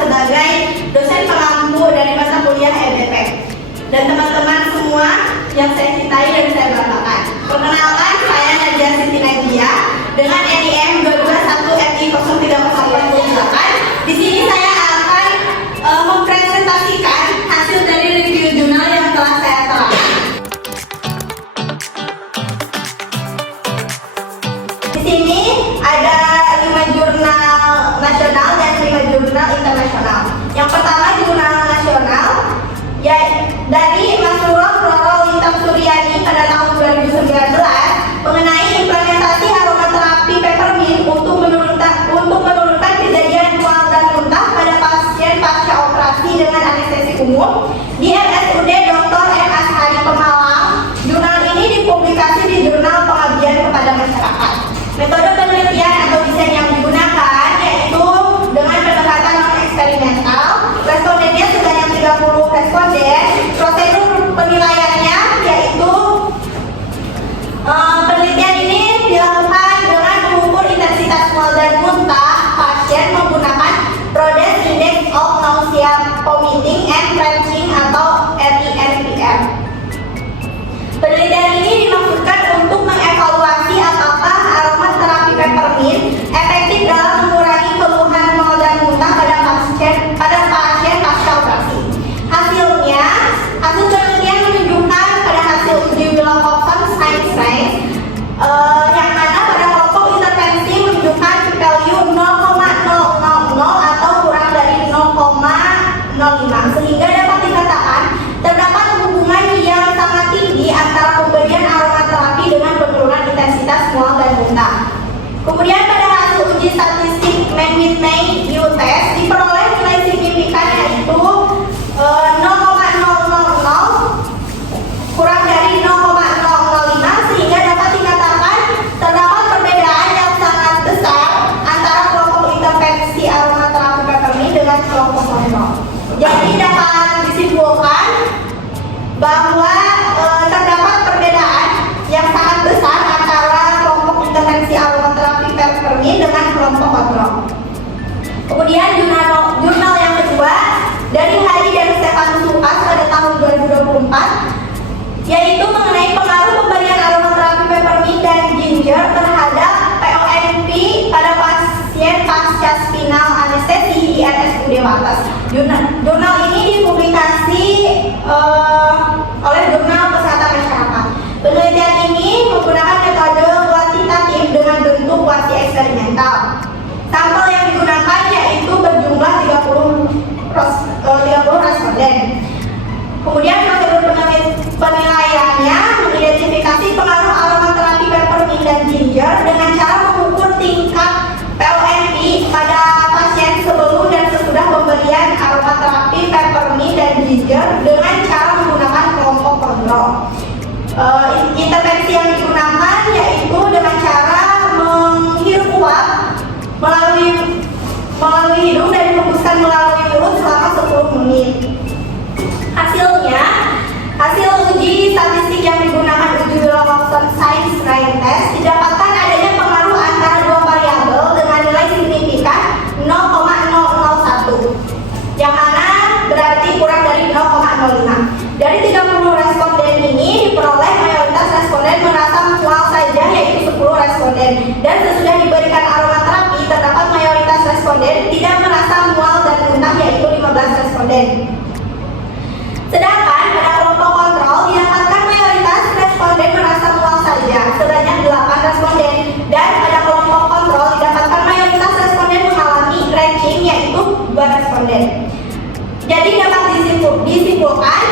sebagai dosen pengampu dari mata kuliah LDP. Dan teman-teman semua yang saya cintai dan saya banggakan. Perkenalkan, saya Nadia Siti Nadia dengan NIM 221FI0308. Di sini saya akan mempresentasikan hasil dari review jurnal yang telah saya telahkan. Di sini ada 5 jurnal nasional dan 5 jurnal internasional. Yang pertama jurnal nasional, ya dari Mas Roro Lintang Suryani pada tahun 2019 mengenai implementasi aromaterapi peppermint untuk menurunkan kejadian mual dan muntah pada pasien pasca operasi dengan anestesi umum di RSUD Dr. M. Ashari Pemalang. Jurnal ini dipublikasi di Jurnal Pengabdian kepada Masyarakat. Metode penelitian atau desain yang digunakan yaitu dengan pendekatan non-eksperimental. Respondennya sebanyak 30 responden. Prosedur penilaiannya yaitu penelitian ini dilakukan dengan mengukur intensitas mual dan muntah pasien menggunakan Rhodes Index of Nausea, Vomiting and Retching atau RINPM. Penelitian ini dimaksudkan untuk mengevaluasi apakah aromaterapi peppermint efektif dalam mengurangi keluhan mual dan muntah pada pasien pasca operasi. Hasil penelitian menunjukkan pada hasil uji Wilcoxon Science Range yang mana pada kelompok intervensi menunjukkan p-value 0,000 atau kurang dari 0,05 sehingga dapat dikatakan terdapat hubungan yang sangat tinggi antara pemberian aromaterapi dengan penurunan intensitas mual dan muntah. Kemudian pada hasil uji statistik May U-test diperoleh nilai signifikan yaitu 0,000 kurang dari 0,005 sehingga dapat dikatakan terdapat perbedaan yang sangat besar antara kelompok intervensi aromaterapi peppermint dengan kelompok kontrol. Jadi dapat disimpulkan bahwa terdapat perbedaan yang sangat besar antara kelompok intervensi aromaterapi peppermint dengan kelompok kontrol. Kemudian jurnal yang kedua dari Hari dan Stefanus Lucas pada tahun 2024 yaitu mengenai pengaruh pemberian aromaterapi peppermint dan ginger terhadap PONP pada pasien pasca spinal anestesi di RSUD Wates. Jurnal ini dipublikasi oleh Jurnal Kesehatan Masyarakat. Penelitian ini menggunakan metode kuantitatif dengan bentuk kuanti eksperimental. Sampel yang digunakan yaitu berjumlah 30 responden. Kemudian prosedur penilaiannya mengidentifikasi pengaruh aromaterapi peppermint dan ginger dengan cara mengukur tingkat PONP pada pasien sebelum dan sesudah pemberian aromaterapi peppermint dan ginger dengan cara menggunakan kelompok kontrol. Intervensi yang digunakan yaitu dengan cara menghirup uap melalui hidung dan dihembuskan melalui mulut selama 10 menit. Hasil uji statistik yang digunakan uji Wilcoxon Science Range Test didapatkan adanya pengaruh antara dua variabel dengan nilai signifikan 0,001 yang mana berarti kurang dari 0,05. Dari 30 responden ini diperoleh mayoritas responden merasa mual saja yaitu 10 responden dan sesudah diberikan aromaterapi terdapat mayoritas responden tidak merasa mual dan muntah yaitu 15 responden. Sedangkan pada kelompok kontrol didapatkan mayoritas responden merasa mual saja sebanyak 8 responden dan pada kelompok kontrol didapatkan mayoritas responden mengalami retching yaitu 2 responden. Jadi dapat disimpulkan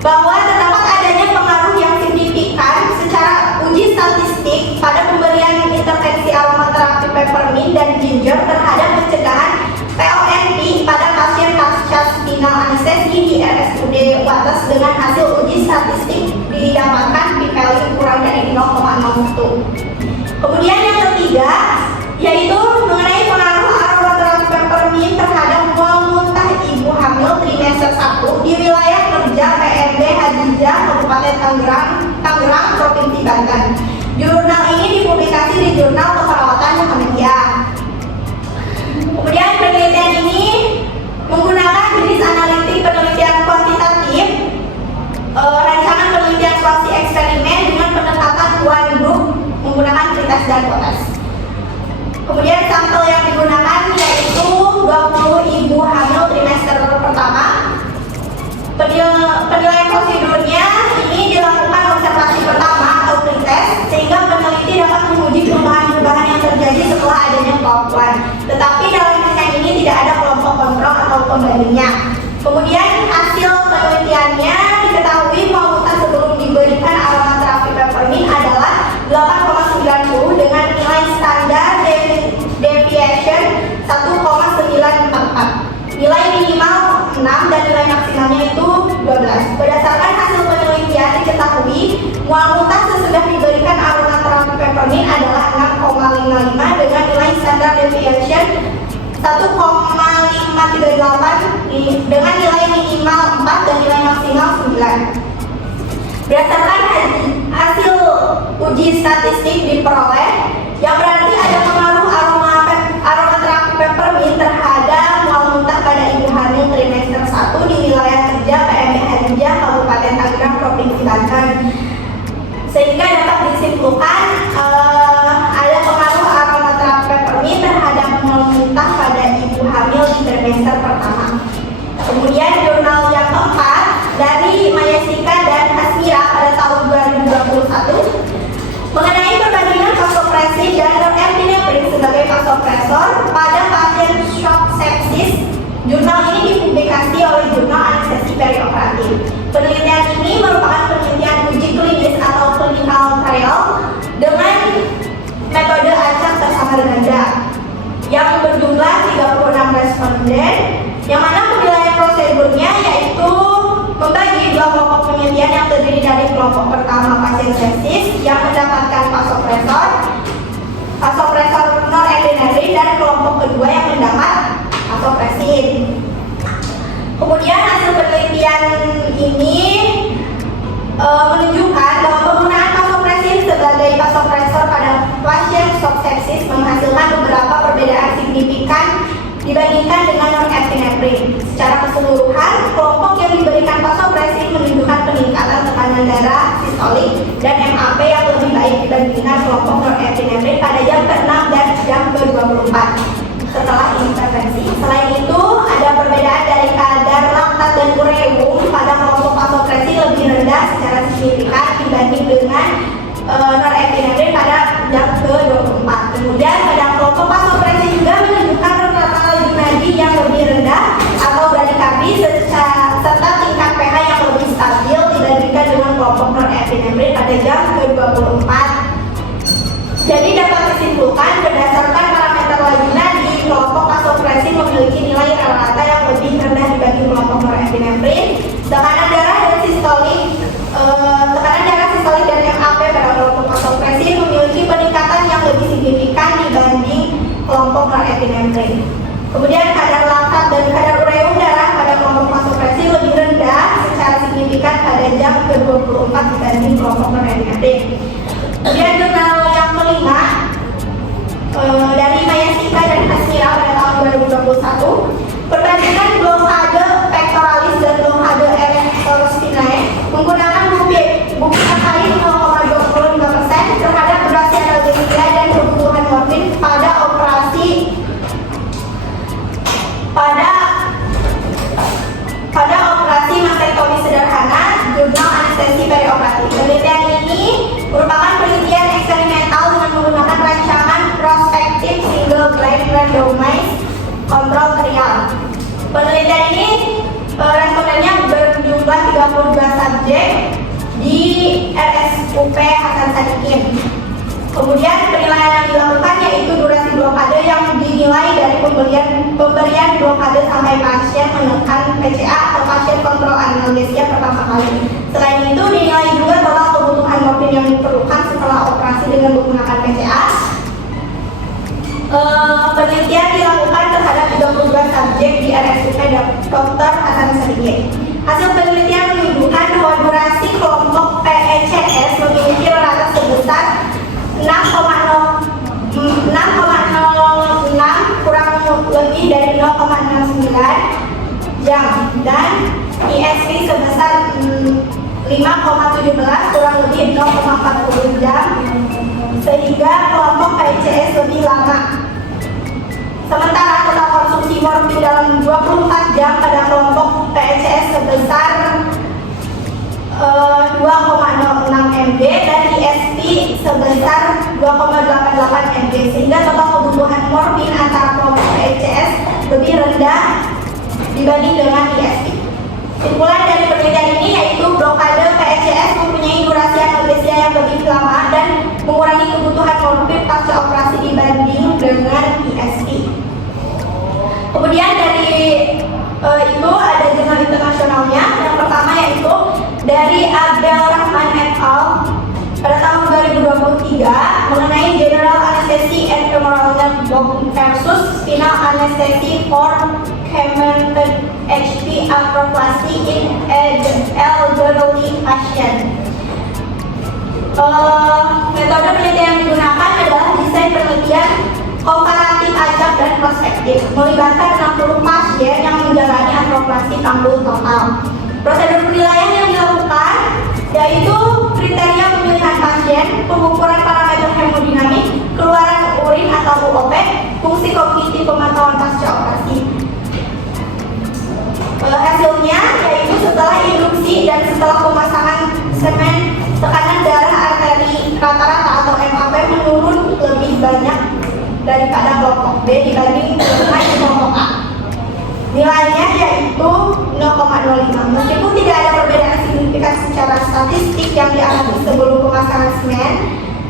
bahwa terdapat adanya pengaruh yang signifikan secara uji statistik pada pemberian intervensi aromaterapi peppermint dan ginger terhadap pencegahan PONP pada pasien pasca spinal anestesi di RSUD Wates dengan hasil uji statistik didapatkan p-value kurang dari 0,01. Kemudian yang ketiga yaitu mengenai pengaruh aromaterapi peppermint terhadap mual muntah ibu hamil trimester 1 di wilayah kerja PMB Hadijah Kabupaten Tangerang Provinsi Banten. Jurnal ini dipublikasi di Jurnal Keperawatan Muhammadiyah. Kemudian penelitian ini dan potas. Kemudian sampel yang digunakan yaitu 20 ibu hamil trimester pertama. Penilaian prosedurnya ini dilakukan observasi pertama atau pretest, sehingga peneliti dapat menguji perubahan-perubahan yang terjadi setelah adanya kelompokan. Tetapi dalam tes ini tidak ada kelompok kontrol atau pembandingnya. Kemudian hasil penelitiannya diketahui muatan sebelum diberikan aromaterapi peppermint adalah 8,90 dengan nilai standar deviation 1,944. Nilai minimal 6 dan nilai maksimalnya itu 12. Berdasarkan hasil penelitian diketahui mual muntah sesudah diberikan aromaterapi peppermint adalah 6,55 dengan nilai standar deviation 1,538 dengan nilai minimal 4 dan nilai maksimal 9. Berdasarkan hasil uji statistik diperoleh, yang berarti ada pengaruh aromaterapi peppermint terhadap mual muntah pada ibu hamil trimester 1 di wilayah kerja PMI Harinja Kabupaten Tangerang Provinsi Banten, sehingga dapat disimpulkan ada pengaruh aromaterapi peppermint terhadap mual muntah pada ibu hamil di trimester pertama. Kemudian jurnal yang keempat dari Mayasika dan Hasmira pada tahun 2021 mengenai perbandingan vasopressin dan norepinephrine sebagai vasopresor pada pasien shock sepsis. Jurnal ini dipublikasi oleh Jurnal Anestesi Perioperatif. Penelitian ini merupakan penelitian uji klinis atau clinical trial dengan metode acak bersama ganda yang berjumlah 36 responden, yang mana penilaian prosedurnya yaitu membagi dua kelompok penelitian yang terdiri dari kelompok pertama pasien sepsis yang mendapatkan vasopresor norepinephrine dan kelompok kedua yang mendapat vasopressin. Kemudian hasil penelitian ini menunjukkan bahwa penggunaan vasopressin sebagai vasopresor pada pasien shock sepsis menghasilkan beberapa perbedaan signifikan dibandingkan dengan norepinephrine. Secara keseluruhan, kelompok yang diberikan vasopressin menunjukkan peningkatan tekanan darah sistolik dan MAP yang lebih baik dibandingkan kelompok norepinephrine pada jam ke-6 dan jam ke-24 setelah intervensi. Selain itu, ada perbedaan dari kadar laktat dan ureum pada kelompok vasopressin lebih rendah secara signifikan dibanding dengan norepinephrine pada jam ke-24. Kemudian pada kelompok vasopressin juga menunjukkan rata laju nadi yang lebih rendah atau bradikardie serta tingkat pH yang lebih stabil dibandingkan dengan kelompok norepinephrine pada jam ke-24. Jadi dapat disimpulkan berdasarkan parameter laju nadi, kelompok vasopressin memiliki nilai rata yang lebih rendah dibanding kelompok norepinephrine. Tekanan darah sistolik dan MAP pada kelompok vasopressin memiliki peningkatan yang lebih signifikan dibanding kelompok norepinephrine. Kemudian kadar laktat dan kadar ureum darah pada kelompok vasopressin lebih rendah secara signifikan pada jam ke-24 dibanding kelompok norepinephrine. Kemudian jurnal yang kelima dari Mayasika dan Hasmira pada tahun 2021, perbandingan blokade pectoralis dan blokade erector spinae menggunakan bukti alkain 0,25% terhadap durasi analgesia dan kebutuhan morfin pada operasi mastektomi sederhana, jurnal anestesi perioperatif. Penelitian ini merupakan penelitian eksperimental dengan menggunakan rancangan prospektif single blind randomized control trial. Penelitian ini respondennya berjumlah 32 subjek di RSUP Hasan Sadikin. Kemudian penilaian yang dilakukan yaitu durasi blokade yang dinilai dari pemberian blokade sampai pasien menekan PCA atau pasien kontrol analgesia pertama kali. Selain itu dinilai juga total kebutuhan morfin yang diperlukan setelah operasi dengan menggunakan PCA. Penelitian dilakukan terhadap 32 subjek di RSUP Dr. Hasan Sadikin. Hasil penelitian menunjukkan bahwa durasi kelompok PECS memiliki rata sebesar 6,06 kurang lebih dari 0,69 jam dan ISP sebesar 5,17 kurang lebih 0,40 jam, sehingga kelompok PCS lebih lama. Sementara total konsumsi morfin dalam 24 jam pada kelompok PCS sebesar 2,06 mg dan ISP sebesar 2,88 mg, sehingga total kebutuhan morfin antara kelompok PCS lebih rendah dibanding dengan ISP. Kesimpulan dari penelitian ini yaitu blokade PCS mempunyai durasi anestesia yang lebih lama dan mengurangi kebutuhan morfin pasca operasi dibanding dengan ISP. Kemudian dari itu ada jurnal internasionalnya. Yang pertama yaitu dari Abdelrahman et al. Pada tahun 2023 mengenai General Anesthesia and Femoral Nerve Block versus Spinal Anesthesia for Cemented HP Arthroplasty in Elderly Patient. Metode penelitian yang digunakan adalah desain penelitian komparatif acak dan prospektif, melibatkan 60 pasien yang menjalani arthroplasty kambul total. Prosedur penilaian yang dilakukan yaitu kriteria pemilihan pasien, pengukuran parameter hemodinamik, keluaran urin atau UOP, fungsi kognitif pemantauan pasca operasi. Hasilnya yaitu setelah induksi dan setelah pemasangan semen, tekanan darah arteri rata-rata atau MAP menurun lebih banyak daripada kelompok B dibanding dengan kelompok A. Nilainya yaitu 0,05. Meskipun tidak ada perbedaan signifikan secara statistik yang dialami sebelum pemasangan semen,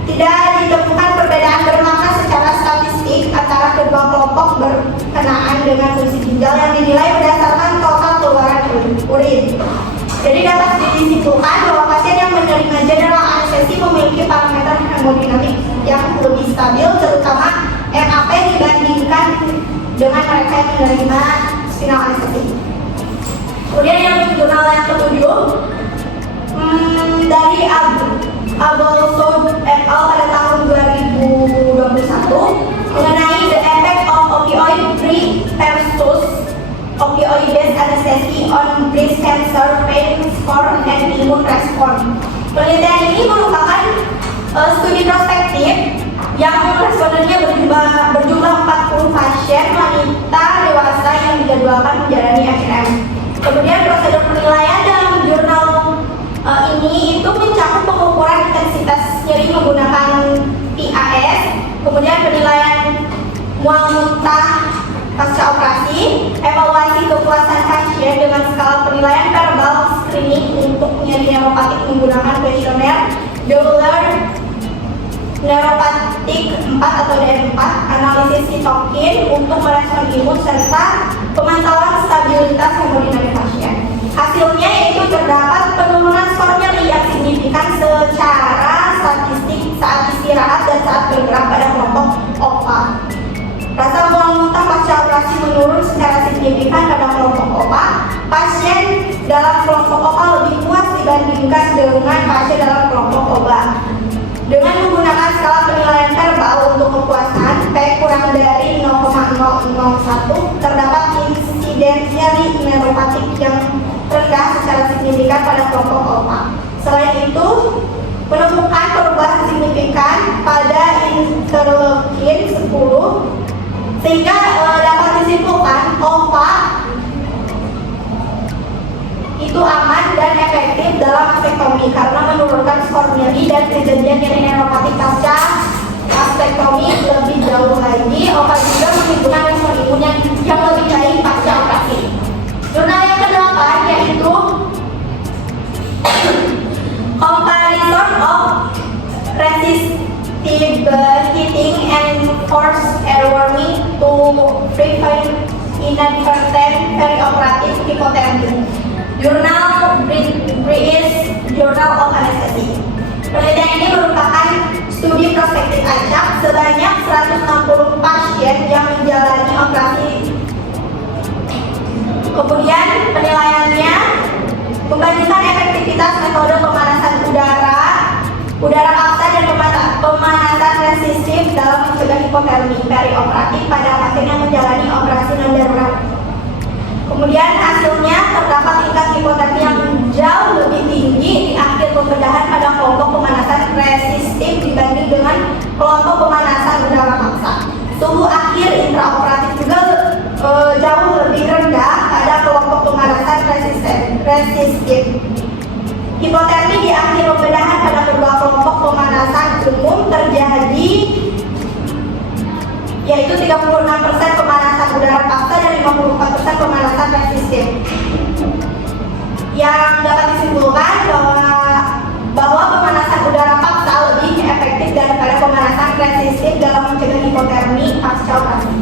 tidak ditemukan perbedaan bermakna secara statistik antara kedua kelompok berkenaan dengan fungsi ginjal yang dinilai berdasarkan total keluaran urin. Jadi dapat disimpulkan bahwa pasien yang menerima general anestesi memiliki parameter hemodinamik yang lebih stabil, terutama MAP dibandingkan dengan mereka yang menerima spinal anestesi. Kemudian yang jurnal yang ketujuh dari Abelsold et al. Pada tahun 2021 mengenai the effect of opioid-free versus opioid-based anesthesia on breast cancer pain score and immune response. Penelitian ini merupakan studi prospektif yang respondennya berjumlah 40 pasien wanita dewasa yang dijadwalkan menjalani HRM. Kemudian prosedur penilaian dalam jurnal ini itu mencakup pengukuran intensitas nyeri menggunakan PAS, kemudian penilaian mual muntah pasca operasi, evaluasi kepuasan pasien dengan skala penilaian verbal screening untuk nyeri neuropatik menggunakan kuesioner Doppler neuropatik 4 atau DM4, analisis sitokin untuk merespon imun serta pemantauan stabilitas hemodinamik pasien. Hasilnya yaitu terdapat penurunan skor nyeri yang signifikan secara statistik saat istirahat dan saat bergerak pada kelompok OPA. Rasa mual muntah pasca operasi menurun secara signifikan pada kelompok OPA. Pasien dalam kelompok OPA lebih puas dibandingkan dengan pasien dalam kelompok OPA. Dengan menggunakan skala penilaian verbal untuk kepuasan P kurang dari 0,001, terdapat insiden nyeri neuropatik yang rendah secara signifikan pada kelompok OPA. Selain itu, menemukan perubahan signifikan pada interleukin 10 sehingga dapat disimpulkan OPA itu aman dan efektif dalam mastektomi karena menurunkan skor nyeri dan kejadian nyeri neuropatik pasca mastektomi lebih jauh lagi. OPA juga menunjukkan respon imun yang lebih baik pasca operasi. Jurnal yang ke-8 yaitu Comparison of Resistive Heating and Forced Air Warming to Prevent Inadvertent Perioperative Hypothermia. Jurnal British Journal of Anesthesia. Penelitian ini merupakan studi prospektif acak sebanyak 160 pasien yang menjalani operasi. Kemudian penilaiannya membandingkan efektivitas metode pemanasan udara paksa dan pemanasan resistif dalam mencegah hipotermi perioperatif pada pasien yang menjalani operasi non darurat. Kemudian hasilnya terdapat tingkat hipotermi yang jauh lebih tinggi di akhir pembedahan pada kelompok pemanasan resistif dibanding dengan kelompok pemanasan udara Hipotermi di akhir pembedahan pada kedua kelompok pemanasan umum terjadi, yaitu 36% pemanasan udara paksa dan 54% pemanasan resistif. Yang dapat disimpulkan bahwa pemanasan udara paksa lebih efektif daripada pemanasan resistif dalam mencegah hipotermi pasca operasi.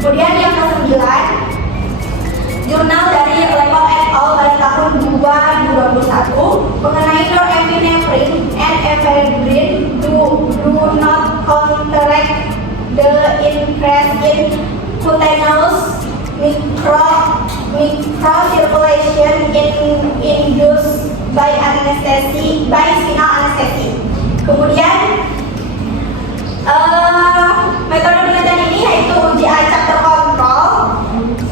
Kemudian yang ke-9, jurnal dari Lepov et al. Pada tahun 2021 mengenai norepinephrine and ephedrine do not counteract the increase in cutaneous microcirculation induced by spinal anesthesia. Kemudian metode penelitian ini yaitu uji acak terkontrol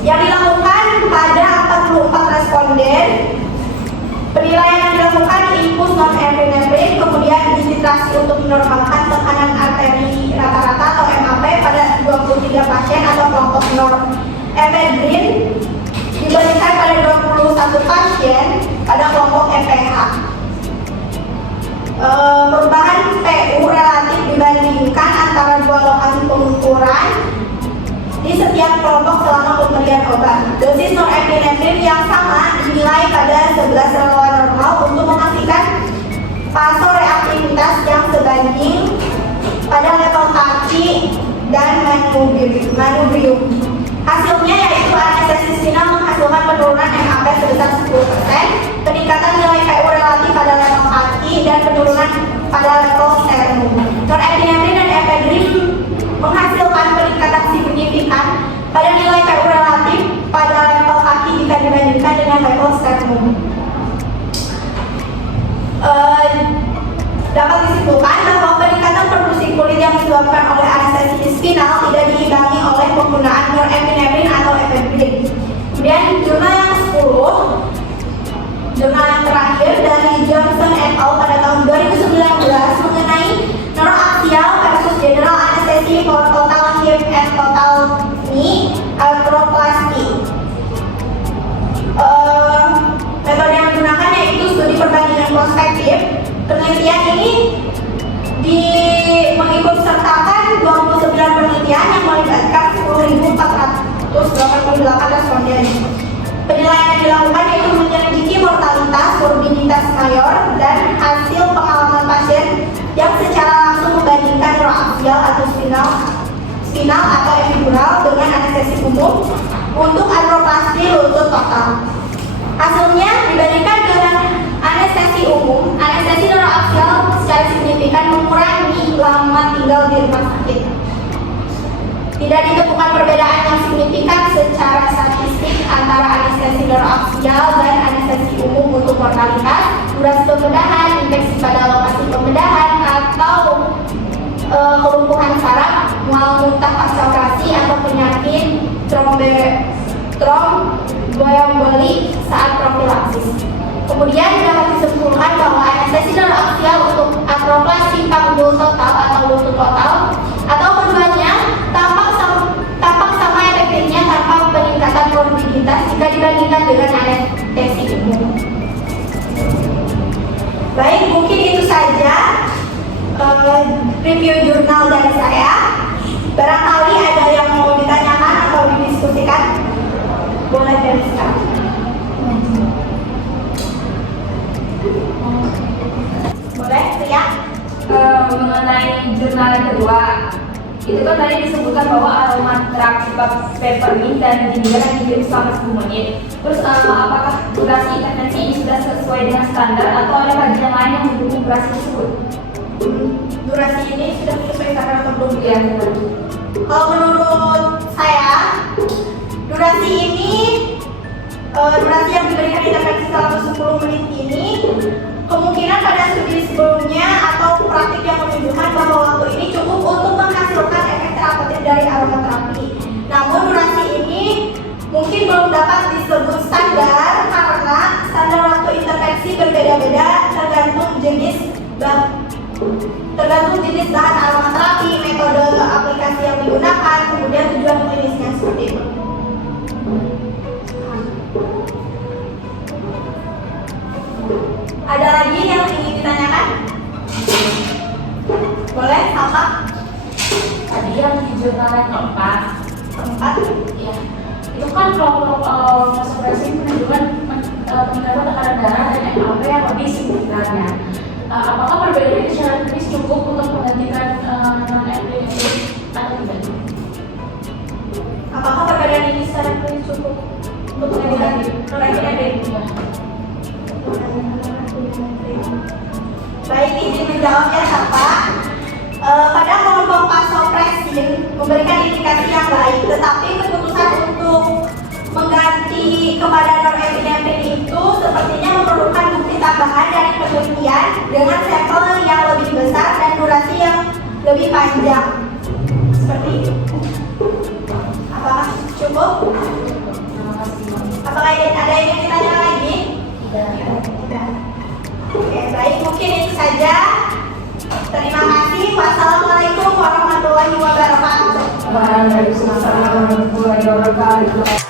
yang dilakukan pada 44 responden. Penilaian yang dilakukan infus norepinephrine, kemudian dititrasi untuk menormalkan tekanan arteri rata-rata atau MAP pada 23 pasien atau kelompok norepinephrine dibandingkan pada 21 pasien pada kelompok EPH. Perubahan PU relatif dibandingkan antara dua lokasi pengukuran di setiap kelompok selama pemberian obat. Dosis norepinephrine yang sama dinilai pada 11 relawan normal untuk memastikan vasoreaktivitas yang sebanding pada level kaki dan manubrium. Hasilnya yaitu anestesi spinal menghasilkan penurunan MAP sebesar 10%, peningkatan nilai PU relatif pada level kaki, dan penurunan pada level sternum. Norepinephrine dan ephedrine menghasilkan peningkatan signifikan pada nilai PU relatif pada level kaki jika dibandingkan dengan level sternum. Dapat disimpulkan bahwa peningkatan produksi kulit yang disebabkan oleh anestesi spinal tidak diimbangi oleh penggunaan norepinephrine atau ephedrine. Kemudian jurnal yang 10, jurnal yang terakhir dari Johnson et al. Pada tahun 2019 mengenai neuroaxial versus general anesthesia for total hip and total knee arthroplasty. Metode yang digunakan yaitu studi perbandingan prospektif. Penelitian ini mengikut sertakan 29 penelitian yang melibatkan 10.488 responden. Penilaian yang dilakukan yaitu menyelidiki mortalitas, morbiditas mayor, dan hasil pengalaman pasien yang secara langsung membandingkan neuroaxial atau spinal atau epidural dengan anestesi umum untuk arthroplasty lutut total. Hasilnya dibandingkan dengan anestesi umum, anestesi neuroaxial secara signifikan mengurangi lama tinggal di rumah sakit. Tidak ditemukan perbedaan yang signifikan secara statistik antara anestesi neuroaxial dan anestesi umum untuk mortalitas, durasi pembedahan, infeksi pada lokasi pembedahan, atau kelumpuhan saraf, mual muntah pasca operasi, atau penyakit tromboemboli saat profilaksis. Kemudian dapat disimpulkan bahwa anestesi neuroaxial untuk arthroplasty panggul total atau lutut total atau keduanya tampak sama efektifnya tanpa peningkatan morbiditas jika dibandingkan dengan anestesi umum. Baik, mungkin itu saja review jurnal dari saya. Barangkali ada yang mau ditanyakan atau didiskusikan, boleh dari sekarang. Boleh, Ria? Mengenai jurnal yang kedua, itu kan tadi disebutkan bahwa aromaterapi peppermint dan ginger yang dikirim selama 10 menit. Terus apakah durasi intervensi ini sudah sesuai dengan standar atau ada kajian lain yang mendukung durasi tersebut? Durasi ini sudah sesuai standar atau belum? Ya, Kalau menurut saya, durasi ini durasi yang diberikan intervensi selama 10 menit ini kemungkinan pada studi sebelumnya atau praktik yang menunjukkan bahwa waktu ini cukup untuk menghasilkan efek terapeutik dari aromaterapi. Namun durasi ini mungkin belum dapat disebut standar karena standar waktu intervensi berbeda-beda tergantung jenis bahan aromaterapi, metode aplikasi yang digunakan, kemudian tujuan klinisnya seperti itu. Ada lagi apakah perbedaan itu secara teknis cukup untuk menggantikan non-FDP atau tidak? Apakah perbedaan ini secara klinis cukup untuk menggantikan non-FDP? Baik, izin menjawab ya Bapak. Pada kelompok vasopressin memberikan indikasi yang baik, tetapi keputusan untuk mengganti kepada norepinephrine itu sepertinya memerlukan bukti tambahan dari penelitian dengan sampel yang lebih besar dan durasi yang lebih panjang. Seperti itu. Apakah cukup? Apakah ada yang ingin ditanya lagi? Tidak. Oke, baik, mungkin itu saja. Terima kasih. Wassalamualaikum warahmatullahi wabarakatuh. Waalaikumsalam warahmatullahi wabarakatuh.